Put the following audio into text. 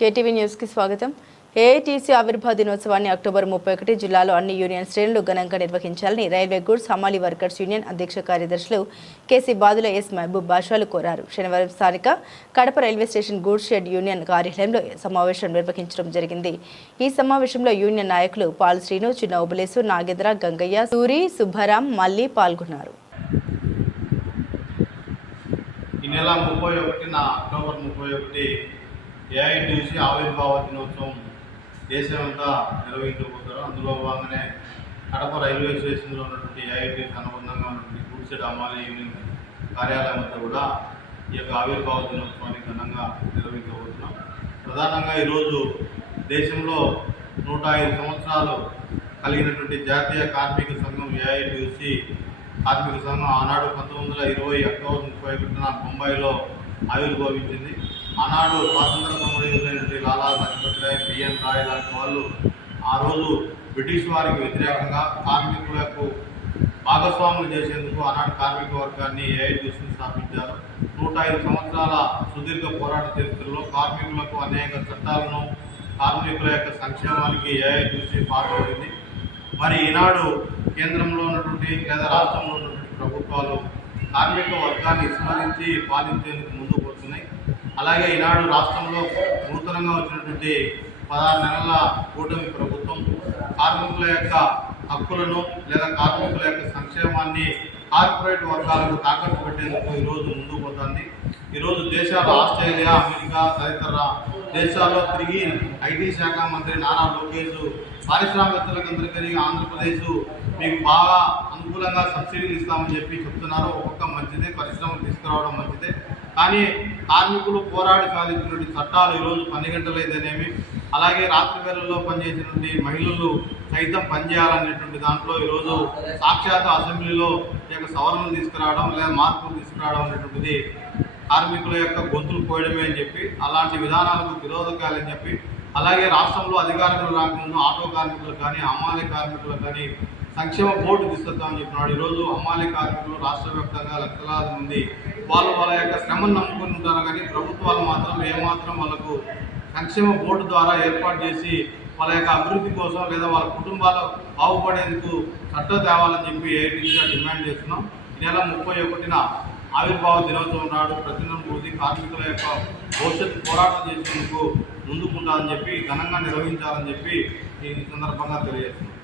KTV న్యూస్కి స్వాగతం. AITC ఆవిర్భావ దినోత్సవాన్ని అక్టోబర్ ముప్పై ఒకటి జిల్లాలో అన్ని యూనియన్ శ్రేణులు ఘనంగా నిర్వహించాలని రైల్వే గూడ్స్ హమాలి వర్కర్స్ యూనియన్ అధ్యక్ష కార్యదర్శులు కేసీ బాదుల ఎస్ మహబూబ్ బాషాలు కోరారు. శనివారం స్థానిక Kadapa railway station goods shed union కార్యాలయంలో సమావేశం నిర్వహించడం జరిగింది. ఈ సమావేశంలో యూనియన్ నాయకులు పాల్ శ్రీను చిన్న ఉబలేసు నాగేంద్ర గంగయ్య సూరి సుబ్బారాం మల్లి పాల్గొన్నారు. ఈ నెల ముప్పై ఒకటిన అక్టోబర్ ముప్పై ఒకటి ఏఐటీసీ ఆవిర్భావ దినోత్సవం దేశమంతా నిర్వహించబోతారు. అందులో భాగంగానే కడప రైల్వే స్టేషన్లో ఉన్నటువంటి ఏఐటీసీ అనుబంధంగా ఉన్నటువంటి గుడిసెడ్ అమ్మాలి యూనియన్ కార్యాలయం అంతా కూడా ఈ యొక్క ఆవిర్భావ దినోత్సవాన్ని ఘనంగా నిర్వహించబోతున్నాం. ప్రధానంగా ఈరోజు దేశంలో నూట ఐదు సంవత్సరాలు కలిగినటువంటి జాతీయ కార్మిక సంఘం ఏఐటీసీ కార్మిక సంఘం ఆనాడు పంతొమ్మిది వందల ఇరవై అక్టోబర్ ముప్పై ఒకటిన బొంబాయిలో ఆవిర్భవించింది. ఆనాడు స్వాతంత్ర సమరయులైనటువంటి లాలా లజపతి రాయ్ బిఎన్ రాయ్ లాంటి వాళ్ళు ఆ రోజు బ్రిటిష్ వారికి వ్యతిరేకంగా కార్మికులకు భాగస్వాములు చేసేందుకు ఆనాడు కార్మిక వర్గాన్ని ఏఐటీసీని స్థాపించారు. నూట ఐదు సంవత్సరాల సుదీర్ఘ పోరాట చరిత్రలో కార్మికులకు అనేక చట్టాలను కార్మికుల యొక్క సంక్షేమానికి ఏఐటీసీ పాల్పడింది. మరి ఈనాడు కేంద్రంలో ఉన్నటువంటి లేదా రాష్ట్రంలో ఉన్నటువంటి ప్రభుత్వాలు కార్మిక వర్గాన్ని విస్మరించి పాలించేందుకు ముందుకు వస్తున్నాయి. అలాగే ఈనాడు రాష్ట్రంలో నూతనంగా వచ్చినటువంటి పదహారు నెలల కూటమి ప్రభుత్వం కార్మికుల యొక్క హక్కులను లేదా కార్మికుల యొక్క సంక్షేమాన్ని కార్పొరేట్ వర్గాలకు తాకట్టు పెట్టేందుకు ఈరోజు ముందుకు పోతుంది. ఈరోజు దేశాలు ఆస్ట్రేలియా అమెరికా తదితర దేశాల్లో తిరిగి ఐటీ శాఖ మంత్రి నారా లోకేష్ పారిశ్రామికవేత్తలందరికీ ఆంధ్రప్రదేశ్ మీకు బాగా అనుకూలంగా సబ్సిడీలు ఇస్తామని చెప్పి చెప్తున్నారు. ఒక్కొక్క మంచిదే పరిశ్రమలు తీసుకురావడం మంచిదే. కానీ కార్మికులు పోరాడి సాధించినటువంటి చట్టాలు ఈరోజు పని గంటలైతేనేమి అలాగే రాత్రి వేళల్లో పనిచేసినటువంటి మహిళలు సైతం పనిచేయాలనేటువంటి దాంట్లో ఈరోజు సాక్షాత్ అసెంబ్లీలో యొక్క సవరణలు తీసుకురావడం లేదా మార్పులు తీసుకురావడం అనేటువంటిది కార్మికుల యొక్క గొంతులు పోయడమే అని చెప్పి అలాంటి విధానాలకు విరోధకాలని చెప్పి అలాగే రాష్ట్రంలో అధికారులు రాకముందు ఆటో కార్మికులకు కానీ అమ్మాలి కార్మికులకు కానీ సంక్షేమ బోర్డు తీసుకొస్తామని చెప్పినాడు. ఈరోజు అమ్మాలి కార్మికులు రాష్ట్ర వ్యాప్తంగా లక్షలాది మంది వాళ్ళు వాళ్ళ యొక్క శ్రమను నమ్ముకుని ఉంటారు. కానీ ప్రభుత్వాలు మాత్రం ఏమాత్రం వాళ్ళకు సంక్షేమ బోర్డు ద్వారా ఏర్పాటు చేసి వాళ్ళ యొక్క అభివృద్ధి కోసం లేదా వాళ్ళ కుటుంబాలు బాగుపడేందుకు చట్టం తేవాలని చెప్పి ఏటీగా డిమాండ్ చేస్తున్నాం. ఈ నెల ముప్పై ఒకటిన ఆవిర్భావ దినోత్సవం నాడు ప్రతిదినం మోదీ కార్మికుల యొక్క భవిష్యత్తు పోరాటం చేసేందుకు ముందుకుంటారని చెప్పి ఘనంగా నిర్వహించాలని చెప్పి ఈ సందర్భంగా తెలియజేస్తున్నాం.